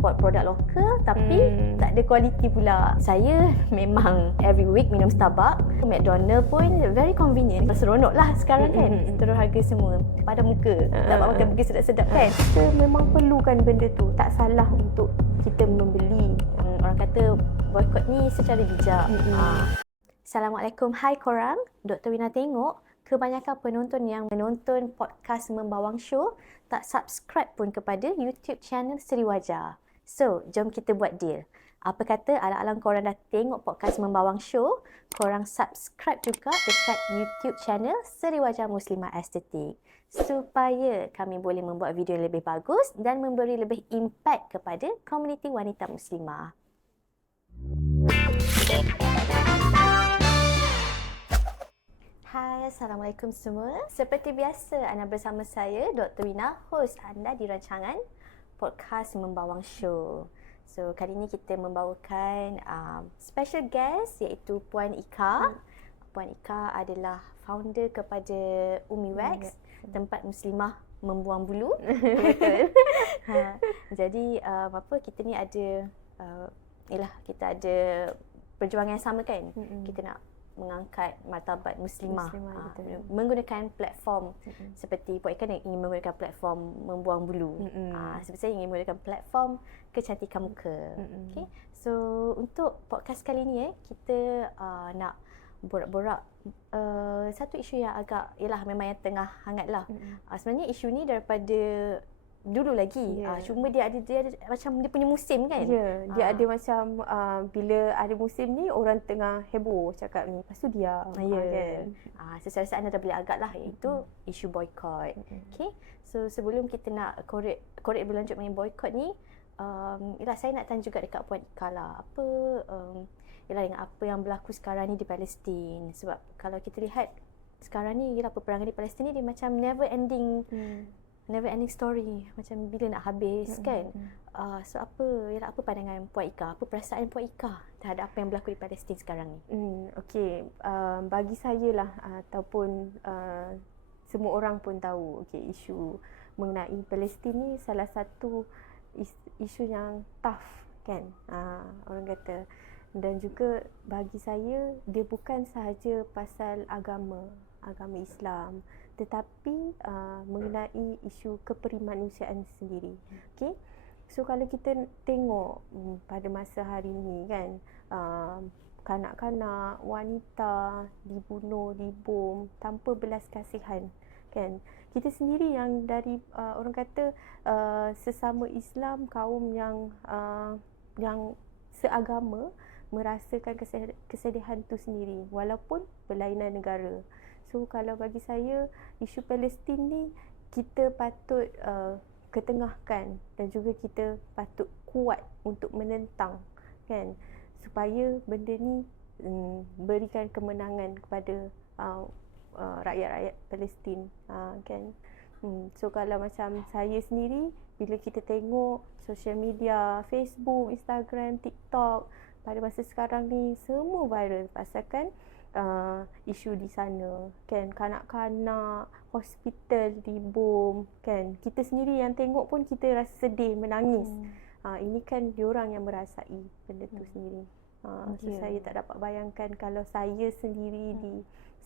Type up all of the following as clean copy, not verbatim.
support produk lokal tapi tak ada kualiti pula. Saya memang every week minum Starbucks. McDonald pun very convenient. Seronok lah sekarang kan. Turun harga semua pada muka. Dapat makan burger sedap-sedap kan. Kita memang perlukan benda tu. Tak salah untuk kita membeli. Orang kata boycott ni secara bijak. Assalamualaikum, hai korang. Dr. Wina tengok kebanyakan penonton yang menonton podcast Membawang Show tak subscribe pun kepada YouTube channel Seri Wajah. So, jom kita buat deal. Apa kata alang-alang korang dah tengok podcast Membawang Show, korang subscribe juga dekat YouTube channel Seri Wajah Muslimah Estetik supaya kami boleh membuat video yang lebih bagus dan memberi lebih impact kepada komuniti wanita muslimah. Hai, Assalamualaikum semua. Seperti biasa, anda bersama saya, Dr. Wina, host anda di rancangan podcast Membawang Show. So, kali ini kita membawakan special guest iaitu Puan Ika. Puan Ika adalah founder kepada Umi Wax, tempat muslimah membuang bulu. Betul. Jadi, kita ni ada, kita ada perjuangan yang sama kan? Kita nak mengangkat martabat muslimah menggunakan platform seperti Puan Ika ingin menggunakan platform membuang bulu. Seperti saya ingin menggunakan platform kecantikan muka. Okay. So untuk podcast kali ni kita nak borak-borak satu isu yang agak memang yang tengah hangat lah. Sebenarnya isu ni daripada dulu lagi. Cuma dia ada macam dia punya musim kan. Dia ada macam bila ada musim ni orang tengah heboh cakap ni, lepas tu dia kan. Saya rasa anda dah boleh agak lah, iaitu isu boycott. Okay. So sebelum kita nak korek berlanjut mengenai boycott ni, saya nak tanya juga dekat Puan Ika lah, apa dengan apa yang berlaku sekarang ni di Palestin. Sebab kalau kita lihat sekarang ni peperangan di Palestin ni dia macam never ending story, macam bila nak habis kan. So apa pandangan Puan Ika, apa perasaan Puan Ika terhadap apa yang berlaku di Palestin sekarang ni? Okey, bagi saya lah ataupun semua orang pun tahu, isu mengenai Palestin ni salah satu isu yang tough kan, orang kata. Dan juga bagi saya dia bukan sahaja pasal agama Islam, tetapi mengenai isu keperimanusiaan sendiri. Okay? So kalau kita tengok pada masa hari ini kan, kanak-kanak, wanita dibunuh, dibom tanpa belas kasihan kan. Kita sendiri yang dari orang kata sesama Islam, kaum yang seagama merasakan kesedihan tu sendiri walaupun berlainan negara. So kalau bagi saya isu Palestin ni kita patut ketengahkan dan juga kita patut kuat untuk menentang kan, supaya benda ni berikan kemenangan kepada rakyat-rakyat Palestin kan. So kalau macam saya sendiri, bila kita tengok social media, Facebook, Instagram, TikTok pada masa sekarang ni semua viral pasalkan isu di sana kan, kanak-kanak, hospital dibom kan. Kita sendiri yang tengok pun kita rasa sedih, menangis. Ini kan diorang yang merasai benda tu sendiri. So saya tak dapat bayangkan kalau saya sendiri di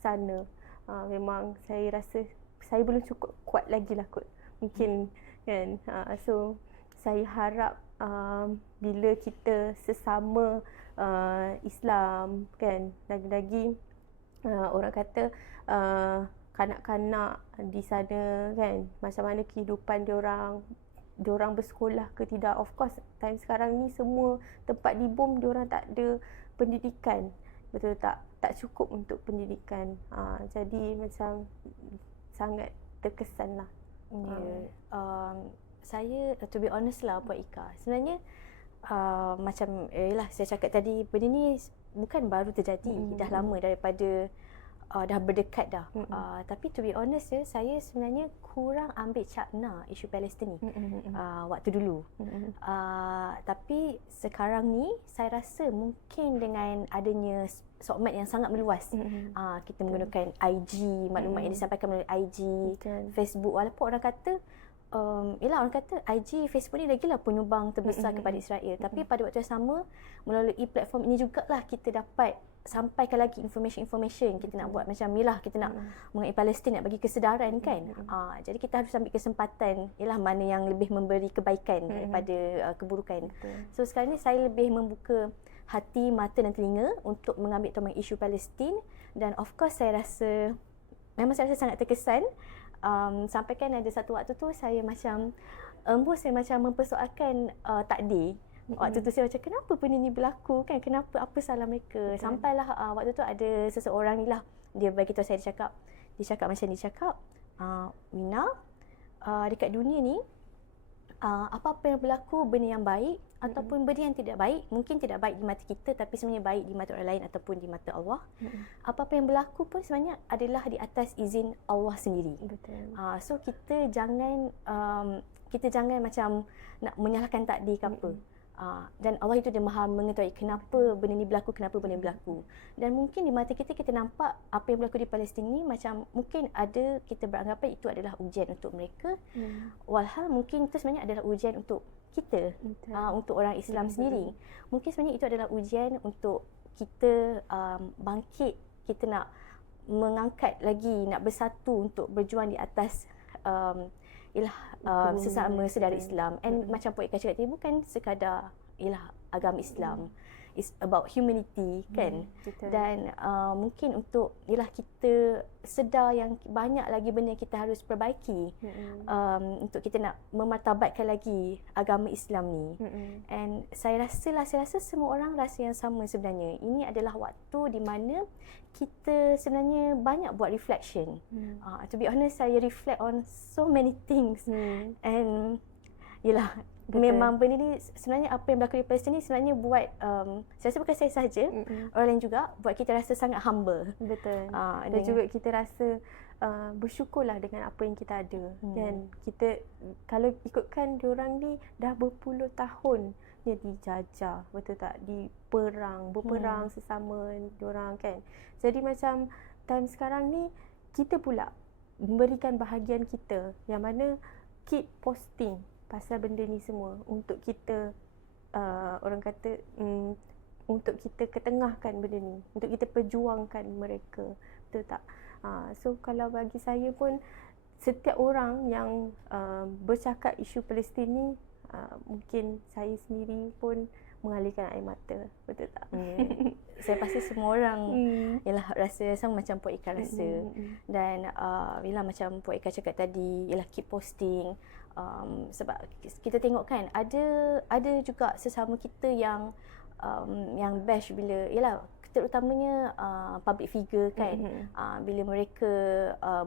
sana. Memang saya rasa saya belum cukup kuat lagi lah kot mungkin kan. So saya harap bila kita sesama Islam kan, lagi-lagi orang kata kanak-kanak di sana kan, macam mana kehidupan diorang bersekolah ke tidak. Of course time sekarang ni semua tempat dibom, diorang tak ada pendidikan, betul tak cukup untuk pendidikan. Jadi macam sangat terkesan lah. Saya to be honest lah Puan Ika, sebenarnya macam saya cakap tadi, benda ni bukan baru terjadi, dah lama, daripada dah berdekat dah. Tapi to be honest saya sebenarnya kurang ambil cakna isu Palestin ni waktu dulu. Tapi sekarang ni saya rasa mungkin dengan adanya sokmat yang sangat meluas, kita menggunakan IG, maklumat yang disampaikan melalui IG, Facebook, walaupun orang kata yelah orang kata IG, Facebook ni lagilah penyumbang terbesar kepada Israel. Tapi pada waktu yang sama, melalui platform ini jugalah kita dapat sampaikan lagi information kita nak buat macam yelah kita nak mengenai Palestin, nak bagi kesedaran kan. Jadi kita harus ambil kesempatan yelah mana yang lebih memberi kebaikan daripada keburukan. So sekarang ni saya lebih membuka hati, mata dan telinga untuk mengambil tentang isu Palestin, dan of course saya rasa sangat terkesan. Sampai kan ada satu waktu tu saya macam saya macam mempersoalkan takdir. Waktu tu saya macam kenapa benda ni berlaku kan, kenapa, apa salah mereka. Sampailah waktu tu ada seseorang ni lah, dia bagi tahu saya, dia cakap macam ni, dia cakap Wina, dekat dunia ni apa-apa yang berlaku, benda yang baik ataupun benda yang tidak baik, mungkin tidak baik di mata kita tapi sebenarnya baik di mata orang lain ataupun di mata Allah. Apa-apa yang berlaku pun sebenarnya adalah di atas izin Allah sendiri. Betul. So kita jangan macam nak menyalahkan takdir ke apa. Dan Allah itu dia maha mengetahui kenapa benda ni berlaku, kenapa benda ni berlaku. Dan mungkin di mata kita nampak apa yang berlaku di Palestin ni macam mungkin ada kita beranggapan itu adalah ujian untuk mereka. Walhal mungkin itu sebenarnya adalah ujian untuk kita, untuk orang Islam sendiri. Mungkin sebenarnya itu adalah ujian untuk kita bangkit, kita nak mengangkat lagi, nak bersatu untuk berjuang di atas sesama saudara Islam. And macam Puan Ika cakap tadi, bukan sekadar agama Islam, it's about humanity kan. Dan mungkin untuk kita sedar yang banyak lagi benda yang kita harus perbaiki untuk kita nak memartabatkan lagi agama Islam ni. And saya rasa semua orang rasa yang sama sebenarnya. Ini adalah waktu di mana kita sebenarnya banyak buat reflection. To be honest, saya reflect on so many things. And yelah, memang benda ni sebenarnya apa yang berlaku di Palestin ni sebenarnya buat saya rasa bukan saya sahaja, orang lain juga buat kita rasa sangat humble. Betul. Dan juga kita rasa bersyukurlah dengan apa yang kita ada. Dan kita kalau ikutkan diorang ni dah berpuluh tahun dia dijajah, betul tak, berperang sesama diorang kan. Jadi macam time sekarang ni kita pula memberikan bahagian kita yang mana keep posting pasal benda ni semua untuk kita orang kata untuk kita ketengahkan benda ni, untuk kita perjuangkan mereka, betul tak? So kalau bagi saya pun setiap orang yang bercakap isu Palestin ni mungkin saya sendiri pun mengalirkan air mata, betul tak? Saya pasti semua orang ialah rasa sama macam Puan Ika rasa. Dan ialah macam Puan Ika cakap tadi, ialah keep posting. Sebab kita tengok kan ada juga sesama kita yang bash bila ialah terutamanya public figure kan, bila mereka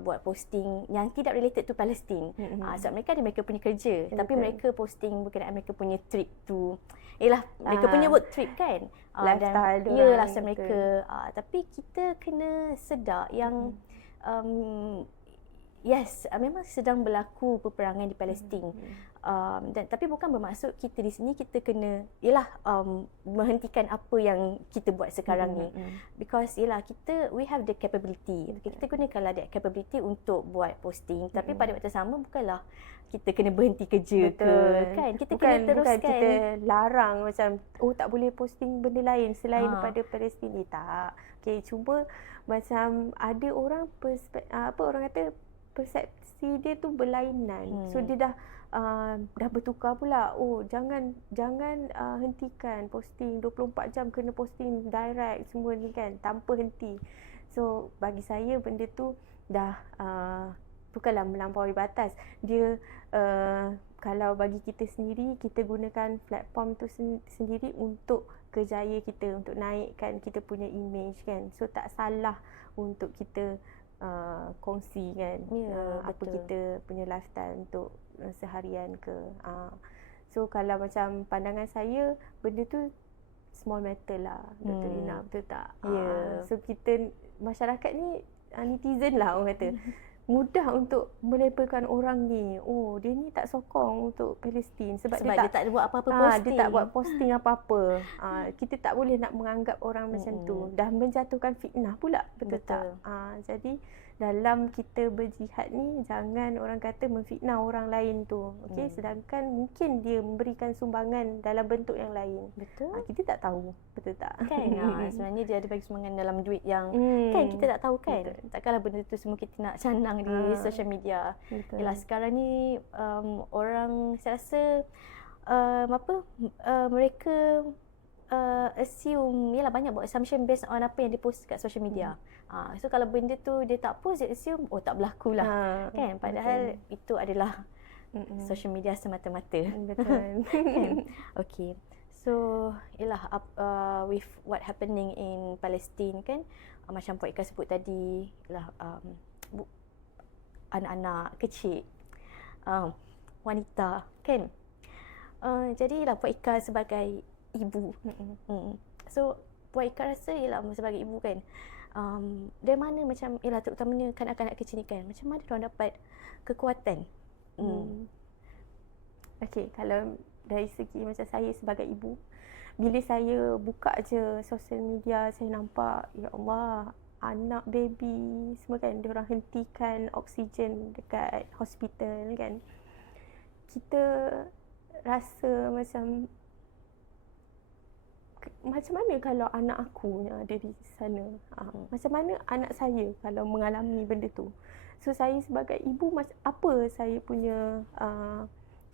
buat posting yang tidak related to Palestin. Sebab mereka punya kerja, tapi mereka posting berkenaan mereka punya trip tu, mereka punya work trip kan, lifestyle dan lifestyle mereka. Tapi kita kena sedar yang yes, memang sedang berlaku peperangan di Palestin. Tapi bukan bermaksud kita di sini kita kena menghentikan apa yang kita buat sekarang ni. Because we have the capability. Kita gunakanlah that capability untuk buat posting. Tapi pada waktu sama bukanlah kita kena berhenti kerja. Betul. Kan kita kena teruskan. Bukan kita larang macam tak boleh posting benda lain selain daripada Palestin ni, tak. Okay, cuba macam ada orang orang kata persepsi dia tu berlainan. So dia dah bertukar pula. Jangan hentikan posting 24 jam, kena posting direct semua ni kan, tanpa henti. So bagi saya benda tu dah bukanlah melampaui batas. Dia kalau bagi kita sendiri, kita gunakan platform tu sendiri untuk kerjaya kita, untuk naikkan kita punya image kan. So tak salah untuk kita kongsi kan, apa kita punya lifestyle untuk seharian ke. So kalau macam pandangan saya, benda tu small matter lah, Dr. Lina, betul tak? So kita masyarakat ni netizen lah orang kata, mudah untuk melabelkan orang ni, dia ni tak sokong untuk Palestin sebab dia tak buat apa-apa posting. Dia tak buat posting apa-apa. Kita tak boleh nak menganggap orang macam tu. Dah menjatuhkan fitnah pula, betul tak? Jadi dalam kita berjihad ni jangan orang kata memfitnah orang lain tu. Okey, sedangkan mungkin dia memberikan sumbangan dalam bentuk yang lain. Betul. Kita tak tahu, betul tak? Kan sebenarnya dia ada bagi sumbangan dalam duit yang kan kita tak tahu kan. Betul. Takkanlah benda tu semua kita nak canang di social media. Betul. Yalah sekarang ni orang saya rasa mereka assume, yalah banyak buat assumption based on apa yang dia post kat social media. So kalau benda tu dia tak post, dia assume tak berlaku lah. Kan padahal itu adalah social media semata-mata. Betul. Kan? Okay. So, yalah with what happening in Palestine kan, macam Puan Ika sebut tadi, yalah anak-anak kecil, wanita kan. Jadi yalah Puan Ika sebagai ibu. So, Puan Ika rasa yalah sebagai ibu kan, dari mana macam yalah terutamanya kanak-kanak kecil ni kan, macam mana diorang dapat kekuatan? Okey, kalau dari segi macam saya sebagai ibu, bila saya buka je sosial media, saya nampak ya Allah, anak baby semua kan diorang hentikan oksigen dekat hospital kan. Kita rasa macam mana kalau anak aku yang ada di sana, macam mana anak saya kalau mengalami benda tu. So saya sebagai ibu, apa saya punya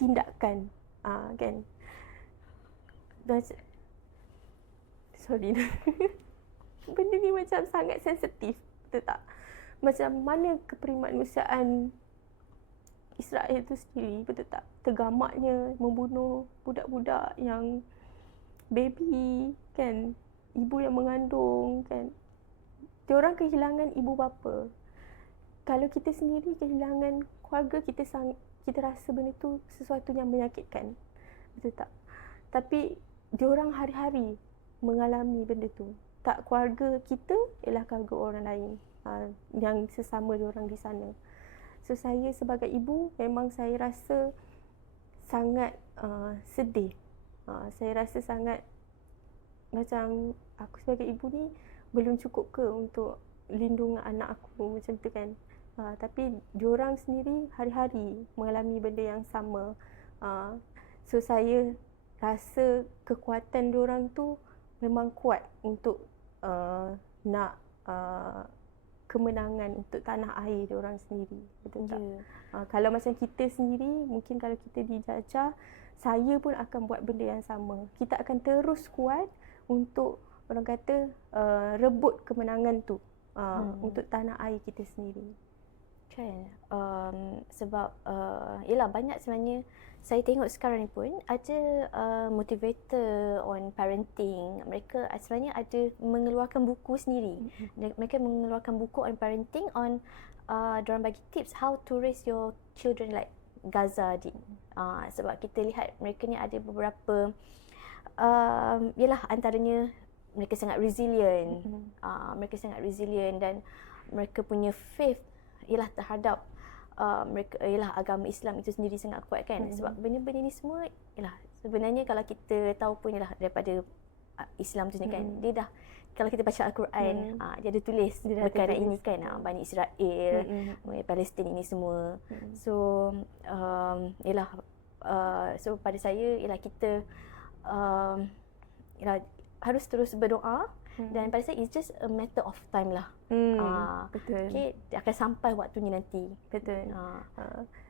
tindakan kan. Sorry benda ni macam sangat sensitif, betul tak? Macam mana keperimanusiaan Israel tu sendiri, betul tak? Tergamaknya membunuh budak-budak yang baby kan, ibu yang mengandung kan. Diorang kehilangan ibu bapa. Kalau kita sendiri kehilangan keluarga, kita rasa benda tu sesuatu yang menyakitkan, betul tak? Tapi diorang hari-hari mengalami benda tu. Tak, keluarga kita ialah keluarga orang lain yang sesama diorang di sana. So saya sebagai ibu memang saya rasa sangat sedih. Saya rasa sangat macam aku sebagai ibu ni belum cukup ke untuk lindungi anak aku macam tu kan. Tapi diorang sendiri hari-hari mengalami benda yang sama. So saya rasa kekuatan diorang tu memang kuat untuk nak kemenangan untuk tanah air diorang sendiri, betul tak? Kalau macam kita sendiri, mungkin kalau kita dijajah, saya pun akan buat benda yang sama. Kita akan terus kuat untuk orang kata rebut kemenangan tu untuk tanah air kita sendiri. Kan, sebab yelah banyak sebenarnya saya tengok sekarang ni pun ada motivator on parenting. Mereka sebenarnya ada mengeluarkan buku sendiri. Mereka mengeluarkan buku on parenting, on diorang bagi tips how to raise your children like Gaza did. Sebab kita lihat mereka ni ada beberapa yelah antaranya mereka sangat resilient. Mereka sangat resilient dan mereka punya faith ialah terhadap mereka ialah agama Islam itu sendiri sangat kuat kan. Sebab benda-benda ni semua ialah sebenarnya kalau kita tahu pun ialah daripada Islam tu sendiri kan, dia dah, kalau kita baca Al-Quran dia ada tulis perkara ini kan, Bani Israel, Palestin ini semua. So ialah so pada saya ialah kita ialah harus terus berdoa. Dan pada saya it's just a matter of time lah. Betul. Okay, dia akan sampai waktunya nanti. Betul.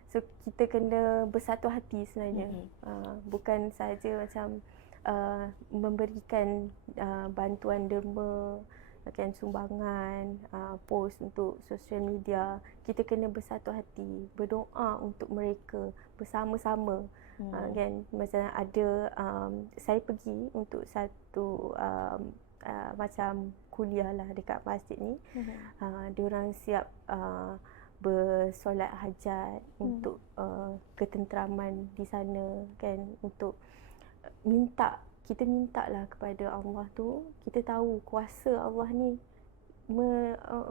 So kita kena bersatu hati sebenarnya. Bukan saja macam memberikan bantuan derma, kan, sumbangan, post untuk sosial media. Kita kena bersatu hati, berdoa untuk mereka bersama-sama. Kan, macam ada saya pergi untuk satu macam kuliah lah dekat masjid ni. Diorang siap bersolat hajat untuk ketenteraman di sana kan, untuk kita minta lah kepada Allah tu. Kita tahu kuasa Allah ni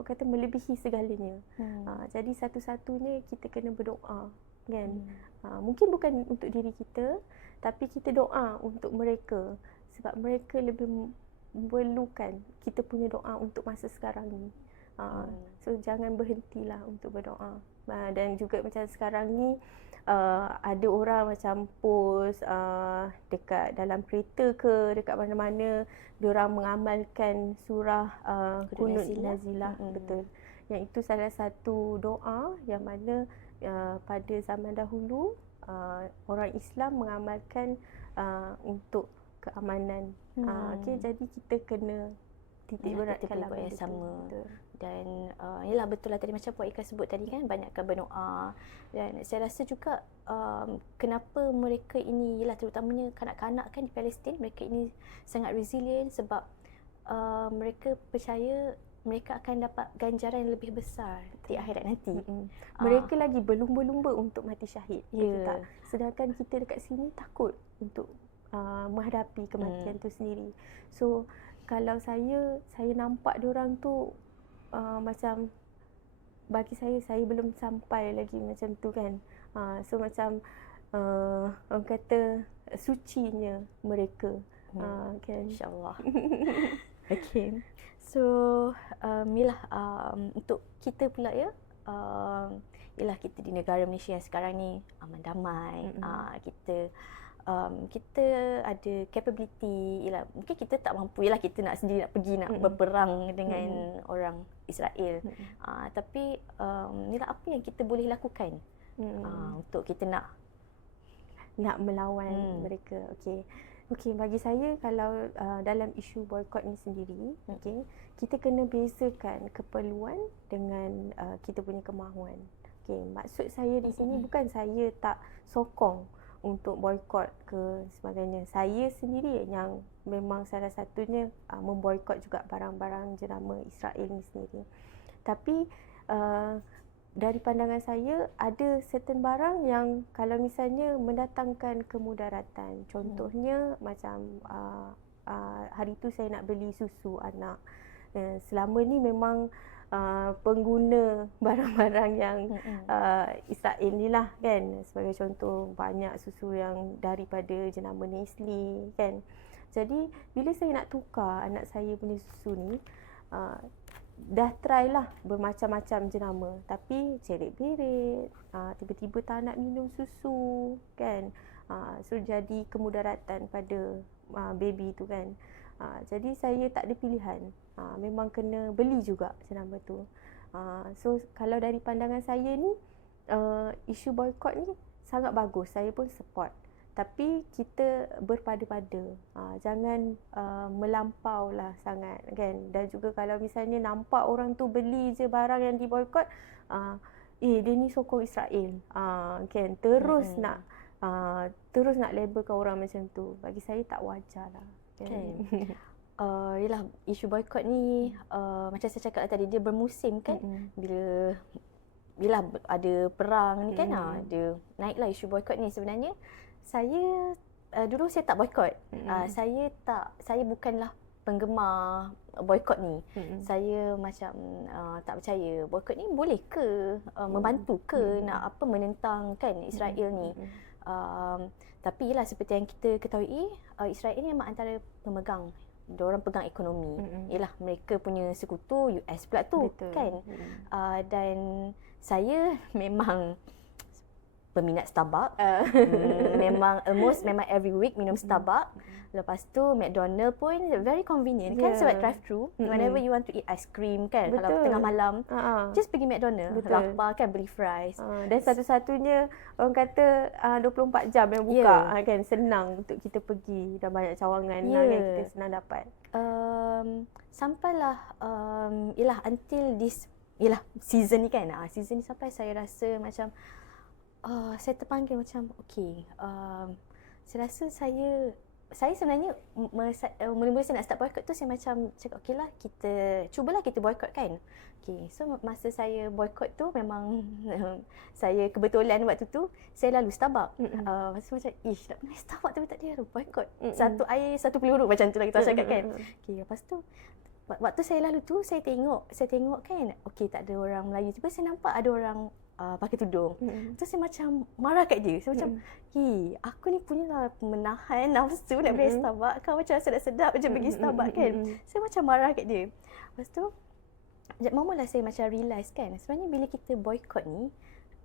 kata melebihi segalanya. Jadi satu-satunya kita kena berdoa kan. Mungkin bukan untuk diri kita, tapi kita doa untuk mereka sebab mereka lebih memerlukan kita punya doa untuk masa sekarang ni. So jangan berhentilah untuk berdoa. Dan juga macam sekarang ni ada orang macam post dekat dalam kereta ke dekat mana-mana, diorang mengamalkan surah Qunut Nazilah. Betul. Yang itu salah satu doa yang mana pada zaman dahulu orang Islam mengamalkan untuk keamanan. Okey, jadi kita kena titik beratkan lah yang sama. Betul. Dan yalah, betul lah tadi macam Puan Ika sebut tadi kan, banyakkan berdoa. Dan saya rasa juga kenapa mereka ini, yalah terutamanya kanak-kanak kan di Palestin, mereka ini sangat resilient sebab mereka percaya mereka akan dapat ganjaran yang lebih besar di akhirat nanti. Mereka lagi berlumba-lumba untuk mati syahid. Tak? Sedangkan kita dekat sini takut untuk menghadapi kematian tu sendiri. So kalau saya nampak diorang tu macam, bagi saya belum sampai lagi macam tu kan. So macam orang kata sucinya mereka. Kan? InsyaAllah. Okay. So yalah, untuk kita pula ya, yalah kita di negara Malaysia yang sekarang ni aman damai. Kita ada capability, yalah mungkin kita tak mampu, yalah kita nak sendiri nak pergi nak berperang dengan orang Israel. Tapi yalah apa yang kita boleh lakukan untuk kita nak melawan mereka. Okey, bagi saya kalau dalam isu boikot ni sendiri, kita kena bezakan keperluan dengan kita punya kemahuan. Maksud saya di sini bukan saya tak sokong untuk boikot ke sebagainya. Saya sendiri yang memang salah satunya memboikot juga barang-barang jenama Israel ni sendiri. Tapi dari pandangan saya, ada certain barang yang kalau misalnya mendatangkan kemudaratan. Contohnya macam hari tu saya nak beli susu anak. Selama ni memang pengguna barang-barang yang Israel ni lah kan. Sebagai contoh, banyak susu yang daripada jenama Nestle kan. Jadi bila saya nak tukar anak saya punya susu ni, dah try lah bermacam-macam jenama, tapi ceret-beret, tiba-tiba tak nak minum susu kan. So jadi kemudaratan pada baby tu kan. Jadi saya tak ada pilihan, memang kena beli juga jenama tu. So kalau dari pandangan saya ni, isu boikot ni sangat bagus, saya pun support. Tapi kita berpada-pada, jangan melampau lah sangat kan. Dan juga kalau misalnya nampak orang tu beli je barang yang diboikot, dia ni sokong Israel, kan, terus nak labelkan orang macam tu. Bagi saya tak wajar lah kan. Yelah, isu boikot ni macam saya cakap tadi, dia bermusim kan. Bila ada perang ni kan, dia naiklah isu boikot ni. Sebenarnya saya dulu saya tak boikot. Saya bukanlah penggemar boikot ni. Saya macam tak percaya boikot ni boleh ke membantu ke nak menentang kan Israel ni. Tapi yalah, seperti yang kita ketahui, Israel ni memang antara pemegang, diorang pegang ekonomi. Yalah, mereka punya sekutu US pula tu. Betul. Kan. Dan saya memang peminat Starbucks. Memang memang every week minum Starbucks. Lepas tu McDonald pun very convenient kan, sebab drive-thru. Whenever you want to eat ice cream kan, kalau tengah malam just pergi McDonald. Lapar kan, beli fries. Dan satu-satunya orang kata 24 jam yang buka kan, senang untuk kita pergi, dan banyak cawangan lah kan, kita senang dapat. Sampailah yalah until this season ni kan. Season ni sampai saya rasa macam saya terpanggil macam saya rasa saya sebenarnya mula-mula saya nak start boycott tu, saya macam cakap okeylah, cubalah kita boycott kan. So masa saya boycott tu memang saya kebetulan waktu tu saya lalu Starbucks. Masa macam nak pergi Starbucks tapi tak ada boycott. Satu air satu peluru macam tu lah kita cakap kan. Lepas tu waktu saya lalu tu saya tengok kan, tak ada orang Melayu. Tiba saya nampak ada orang pakai tudung. Terus saya macam marah kat dia. Saya macam, aku ni punyalah menahan nafsu nak pergi Starbucks. Kau macam sedap-sedap macam pergi Starbucks kan. Saya macam marah kat dia. Lepas tu mulalah saya macam realise kan, sebenarnya bila kita boycott ni,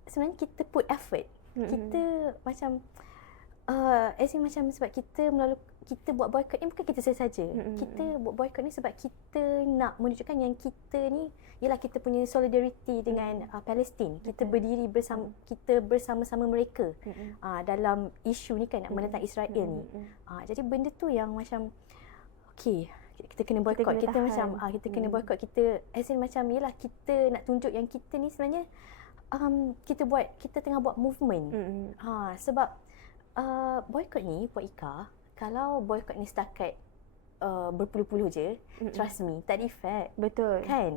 sebenarnya kita put effort. Kita macam as in macam sebab kita buat boycott ni bukan kita saja. Kita buat boycott ni sebab kita nak menunjukkan yang kita ni ialah kita punya solidarity dengan Palestin. Kita berdiri bersama, kita bersama-sama mereka dalam isu ni kan, nak menentang Israel ni. Jadi benda tu yang macam okey, kita kena boycott. Kita macam kita kena boycott. Kita as in macam ialah kita nak tunjuk yang kita ni sebenarnya kita tengah buat movement. Sebab boycott ni Puan Ika, kalau boycott ni setakat berpuluh-puluh je, trust me, tak ada effect. Betul. Kan?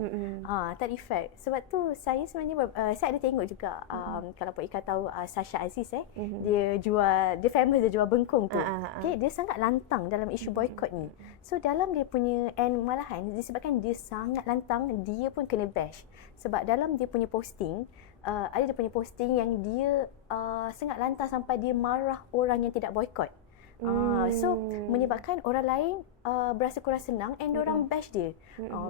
Tak ada effect. Sebab tu saya sebenarnya saya ada tengok juga kalau Puan Ika tahu Sasha Aziz dia famous, dia jual bengkung tu. Okay, dia sangat lantang dalam isu boycott ni. So dalam dia punya, and malahan disebabkan dia sangat lantang, dia pun kena bash. Sebab dalam dia punya posting, ada dia punya posting yang dia sangat lantang sampai dia marah orang yang tidak boycott. So menyebabkan orang lain berasa kurang senang and orang bash dia.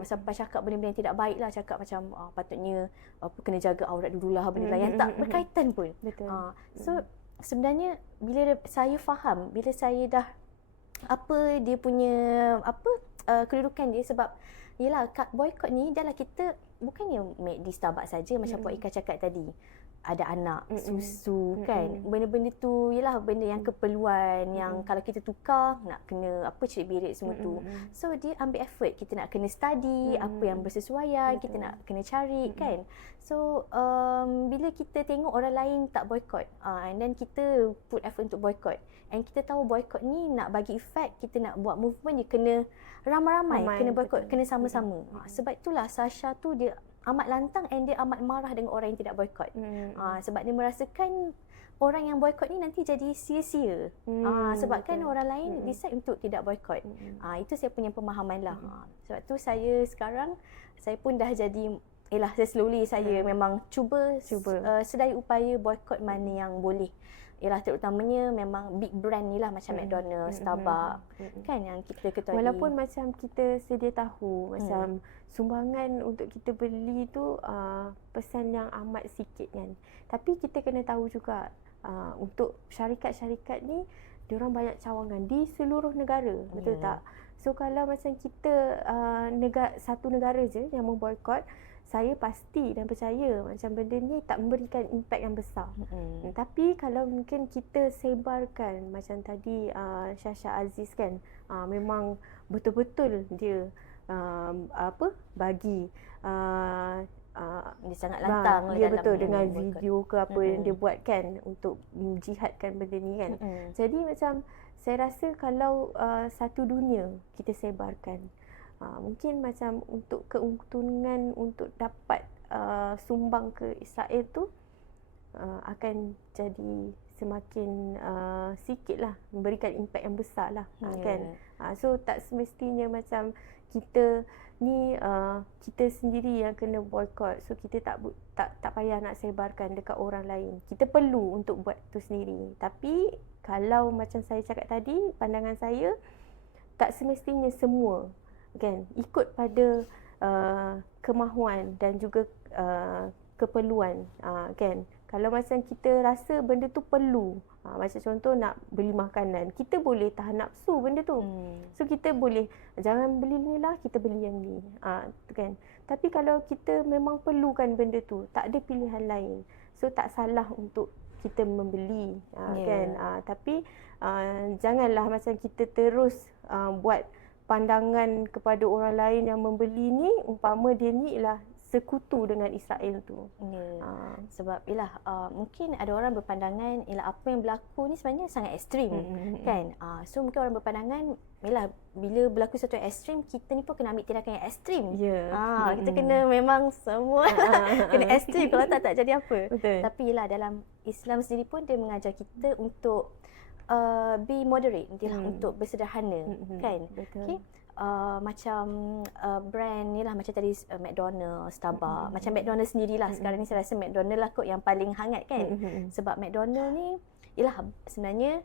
Sampai cakap benda-benda yang tidak baik lah, cakap macam patutnya kena jaga aurat dululah, benda yang tak berkaitan pun. Betul. So sebenarnya bila saya faham, bila saya dah apa dia punya kedudukan dia, sebab yelah boycott ni adalah kita bukannya make di Starbucks saja macam Puan Ika cakap tadi. Ada anak, susu kan. Benda-benda tu ialah benda yang keperluan yang kalau kita tukar nak kena cerit birit semua tu. So dia ambil effort, kita nak kena study apa yang bersesuaian, kita nak kena cari kan. So bila kita tengok orang lain tak boycott, and then kita put effort untuk boycott, and kita tahu boycott ni nak bagi efek, kita nak buat movement, dia kena ramai-ramai kena boycott, kena sama-sama. Sebab itulah Sasha tu dia amat lantang and dia amat marah dengan orang yang tidak boycott. Sebab dia merasakan orang yang boycott ni nanti jadi sia-sia. Sebab kan orang lain decide untuk tidak boycott. Itu saya punya pemahaman lah. Sebab tu saya sekarang, saya pun dah jadi, saya slowly saya memang cuba sedaya upaya boycott mana yang boleh. Terutamanya memang big brand ni lah macam McDonald's, Starbucks kan yang kita ketahui. Walaupun macam kita sedia tahu macam sumbangan untuk kita beli tu pesan yang amat sikit kan. Tapi kita kena tahu juga untuk syarikat-syarikat ni diorang banyak cawangan di seluruh negara, betul tak? So kalau macam kita satu negara je yang memboikot, saya pasti dan percaya macam benda ni tak memberikan impak yang besar. Tapi kalau mungkin kita sebarkan macam tadi Sasha Aziz kan, memang betul-betul dia bagi dia sangat lantang dia betul dengan video ke apa yang dia buat kan untuk jihadkan benda ni kan. Jadi macam saya rasa kalau satu dunia kita sebarkan, mungkin macam untuk keuntungan untuk dapat sumbang ke Israel tu akan jadi semakin sikit lah, memberikan impak yang besar lah kan. So tak semestinya macam kita ni kita sendiri yang kena boycott, so kita tak payah nak sebarkan dekat orang lain. Kita perlu untuk buat tu sendiri. Tapi kalau macam saya cakap tadi, pandangan saya tak semestinya semua kan ikut pada kemahuan dan juga keperluan kan. Kalau macam kita rasa benda tu perlu, macam contoh nak beli makanan, kita boleh tahan nafsu benda tu. So kita boleh jangan beli ni lah, kita beli yang ni kan. Tapi kalau kita memang perlukan benda tu, tak ada pilihan lain, so tak salah untuk kita membeli kan. Tapi janganlah macam kita terus buat pandangan kepada orang lain yang membeli ni, umpama dia ni lah sekutu dengan Israel tu. Sebab mungkin ada orang berpandangan apa yang berlaku ni sebenarnya sangat ekstrim kan. So mungkin orang berpandangan bila berlaku satu ekstrim, kita ni pun kena ambil tindakan yang ekstrim. Kita kena memang semua kena ekstrim, kalau tak jadi apa. Betul. Tapi dalam Islam sendiri pun dia mengajar kita untuk be moderate, untuk bersederhana kan. Betul. Okay. Macam brand ni lah, macam tadi McDonald's, Starbucks, macam McDonald's sendirilah. Sekarang ni saya rasa McDonald's lah kot yang paling hangat kan. Sebab McDonald's ni sebenarnya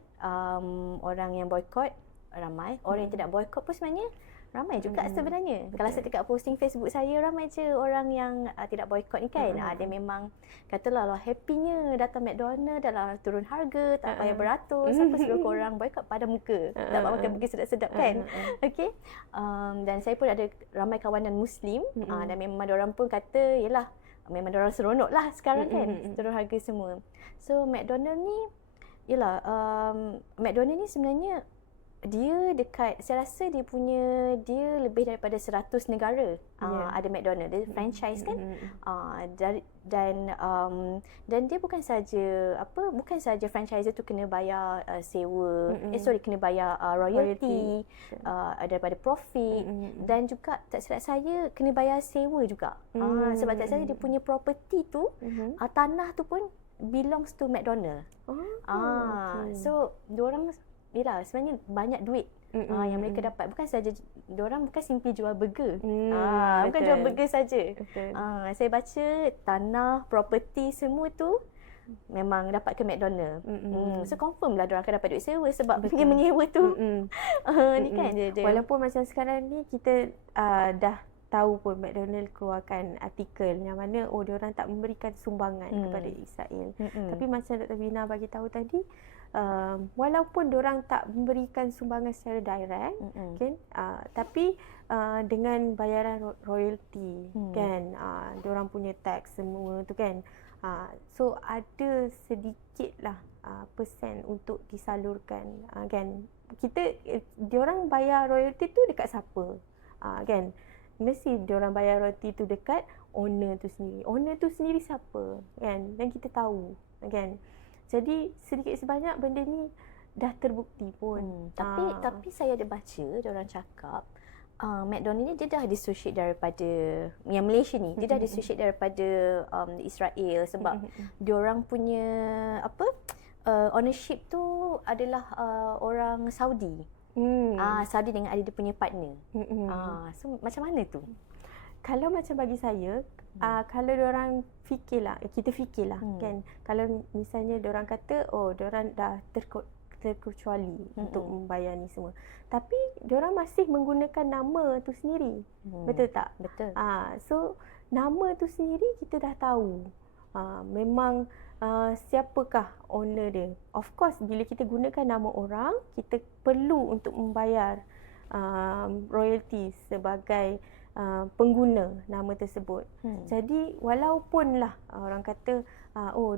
orang yang boycott ramai, orang yang tidak boycott pun sebenarnya Ramai juga sebenarnya. Kalau saya dekat posting Facebook saya, ramai je orang yang tidak boycott ni kan. Dia memang katalah lah happynya datang McDonald, dah lah turun harga, tak payah beratus. Siapa suruh korang boycott pada muka. Tak makan burger sedap-sedap kan. Okey. Dan saya pun ada ramai kawanan Muslim dan memang diorang pun kata, yelah, memang diorang seronok lah sekarang kan. Turun harga semua. So McDonald ni, yelah, McDonald ni sebenarnya dia dekat, saya rasa dia lebih daripada 100 negara ada McDonald. Dia franchise kan. Dan dia bukan saja franchisor tu kena bayar sewa, kena bayar royalty daripada profit, dan juga tak silap saya kena bayar sewa juga. Sebab tak silap dia punya property tu, tanah tu pun belongs to McDonald. So diorang, yelah, sebenarnya banyak duit yang mereka dapat. Bukan saja diorang bukan simply jual burger. Bukan jual burger saja. Saya baca tanah, property semua tu memang dapat ke McDonald. So confirm lah diorang akan dapat duit sewa sebab dia menyewa tu. Ni kan dia. Walaupun macam sekarang ni kita dah tahu pun McDonald keluarkan artikel yang mana diorang tak memberikan sumbangan kepada Israel. Tapi macam Dr. Vina bagi tahu tadi, walaupun diorang tak memberikan sumbangan secara direct, kan, tapi dengan bayaran royalty, kan, diorang punya tax semua tu kan, so ada sedikit lah persen untuk disalurkan, kan. Diorang bayar royalty tu dekat siapa, kan, mesti diorang bayar royalty tu dekat owner tu sendiri. Owner tu sendiri siapa, kan, dan kita tahu, kan. Jadi sedikit sebanyak benda ni dah terbukti pun. Tapi saya ada baca diorang cakap McDonald ni dia dah dissociate daripada yang Malaysia ni. Dia dah dissociate daripada Israel sebab diorang punya ownership tu adalah orang Saudi. Saudi dengan ada dia punya partner. So macam mana tu? Kalau macam bagi saya, kalau diorang kita fikirlah, kan, kalau misalnya diorang kata diorang dah terkecuali untuk membayar ni semua, tapi diorang masih menggunakan nama tu sendiri, betul tak? Betul. So nama tu sendiri kita dah tahu memang siapakah owner dia. Of course bila kita gunakan nama orang, kita perlu untuk membayar royalty sebagai pengguna nama tersebut. Jadi walaupun lah orang kata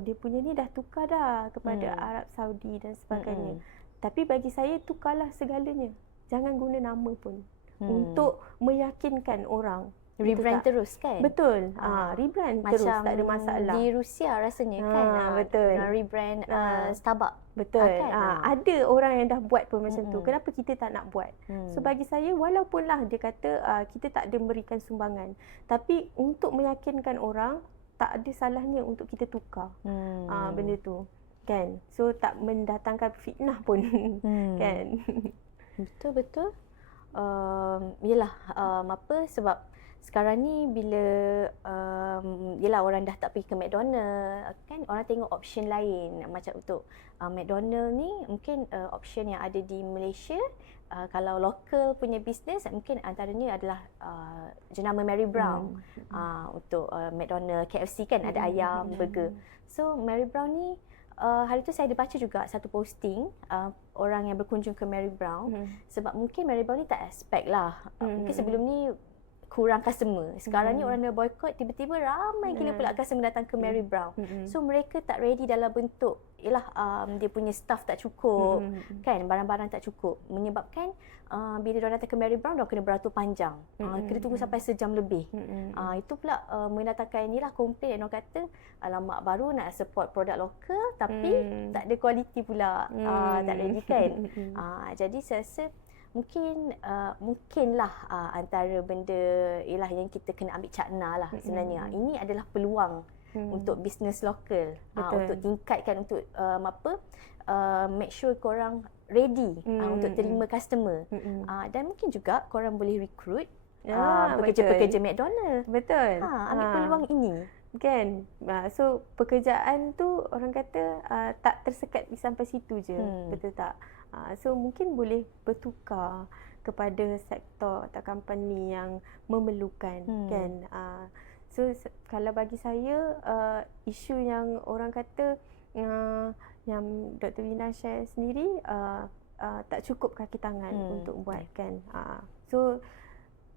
dia punya ni dah tukar dah kepada Arab Saudi dan sebagainya, tapi bagi saya tukarlah segalanya. Jangan guna nama pun untuk meyakinkan orang. Rebrand terus kan? Betul. Rebrand terus, tak ada masalah. Di Rusia rasanya kan. Betul. Rebrand Starbucks. Betul. Kan? Ada orang yang dah buat pun macam tu. Kenapa kita tak nak buat? So bagi saya, walaupun lah dia kata kita tak ada memberikan sumbangan, tapi untuk meyakinkan orang, tak ada salahnya untuk kita tukar benda tu. Kan? So tak mendatangkan fitnah pun. Kan? Betul-betul. Yelah, sebab sekarang ni bila yelah orang dah tak pergi ke McDonald kan, orang tengok option lain macam untuk McDonald ni mungkin option yang ada di Malaysia, kalau local punya bisnes mungkin antaranya adalah jenama Mary Brown. Untuk McDonald, KFC kan ada ayam, burger. So Mary Brown ni hari tu saya ada baca juga satu posting orang yang berkunjung ke Mary Brown, sebab mungkin Mary Brown ni tak expect lah, mungkin sebelum ni kurang customer. Sekarang ni orang dah boycott, tiba-tiba ramai gila pula customer datang ke Mary Brown. So mereka tak ready dalam bentuk dia punya staff tak cukup, kan, barang-barang tak cukup, menyebabkan bila diorang datang ke Mary Brown, diorang kena beratur panjang, kena tunggu sampai sejam lebih. Itu pula mendatangkan komplain, diorang kata alamak, baru nak support produk lokal tapi tak ada kualiti pula, tak ready kan. Jadi saya rasa mungkinlah antara benda yang kita kena ambil cakna lah sebenarnya. Ini adalah peluang untuk bisnes lokal, untuk tingkatkan, untuk make sure korang ready untuk terima customer. Dan mungkin juga korang boleh recruit pekerja-pekerja McDonald. Betul. Ambil peluang ini. Kan? So pekerjaan tu orang kata tak tersekat sampai situ je. Betul tak? So mungkin boleh bertukar, kepada sektor atau company yang memerlukan kan. So kalau bagi saya isu yang orang kata yang Dr. Wina share sendiri tak cukup kaki tangan untuk buatkan. So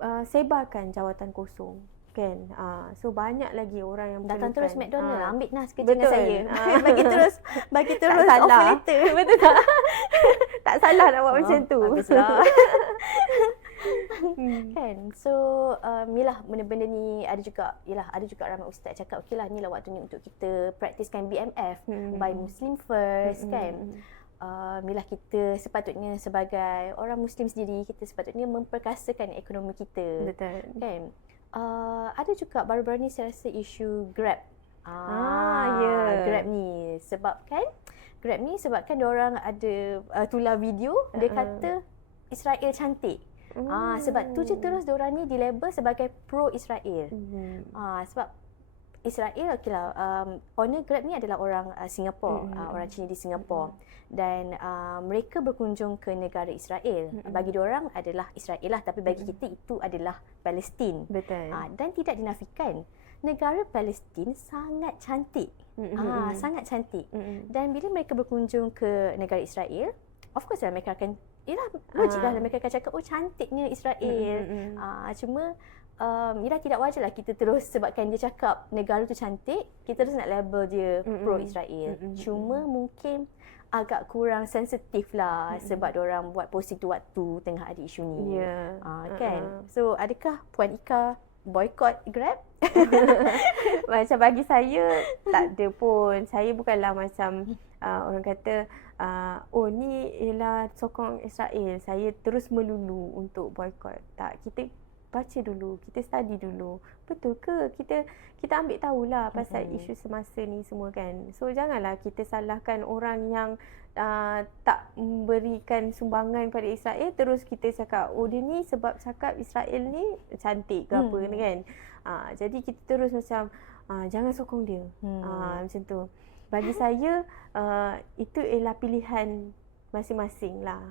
sebarkan jawatan kosong kan. So banyak lagi orang yang Datang terus McDonald lah, ambil nas kerja betul. dengan saya. bagi terus tak salah. offer letter. Betul tak? Tak salah nak buat macam tu. Baguslah. Kan. So yelah, benda-benda ni ada juga ramai ustaz cakap okeylah, ni lah waktunya untuk kita praktiskan BMF by Muslim first kan. Yelah, kita sepatutnya sebagai orang Muslim sendiri, kita sepatutnya memperkasakan ekonomi kita. Betul. Kan. Ada juga baru-baru ni saya rasa isu Grab. Grab ni sebabkan diorang ada tular video, dia kata Israel cantik. Sebab tu je terus diorang ni dilabel sebagai pro-Israel. Sebab Israel, okeylah, owner Grab ni adalah orang Singapura, orang Cina di Singapura. Dan mereka berkunjung ke negara Israel. Bagi diorang adalah Israel lah, tapi bagi kita itu adalah Palestin. Betul. Dan tidak dinafikan, negara Palestin sangat cantik. Sangat cantik. Dan bila mereka berkunjung ke negara Israel, of course lah mereka akan, logik lah mereka akan cakap, oh cantiknya Israel. Cuma yelah, tidak wajar lah kita terus, sebabkan dia cakap negara tu cantik, kita terus nak label dia pro-Israel. Cuma mungkin agak kurang sensitif lah sebab diorang buat posting tu waktu tengah ada isu ni. Kan. So adakah Puan Ika boycott Grab? Macam bagi saya tak ada pun. Saya bukanlah macam orang kata oh ni ialah sokong Israel, saya terus melulu untuk boycott. Tak, kita baca dulu, kita study dulu. Betul ke? Kita ambil tahulah pasal isu semasa ni semua kan. So janganlah kita salahkan orang yang tak memberikan sumbangan pada Israel, terus kita cakap oh dia ni sebab cakap Israel ni cantik ke apa ni kan. Jadi kita terus macam jangan sokong dia. Macam tu. Bagi saya itu ialah pilihan masing-masing lah.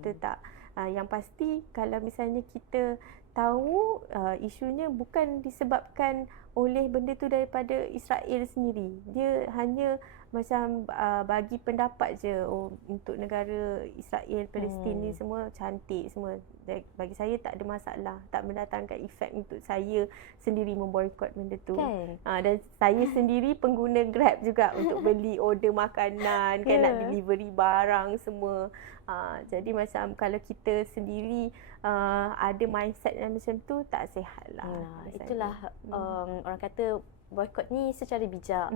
Betul tak? Yang pasti kalau misalnya kita tahu isunya bukan disebabkan oleh benda tu daripada Israel sendiri. Dia hanya macam bagi pendapat je, oh untuk negara Israel, Palestin ni semua cantik semua. Bagi saya tak ada masalah, tak mendatangkan efek untuk saya sendiri memboikot benda tu. Kan? Dan saya sendiri pengguna Grab juga untuk beli order makanan, kan, nak delivery barang semua. Jadi macam kalau kita sendiri ada mindset yang macam tu, tak sihat lah. Itulah orang kata boycott ni secara bijak.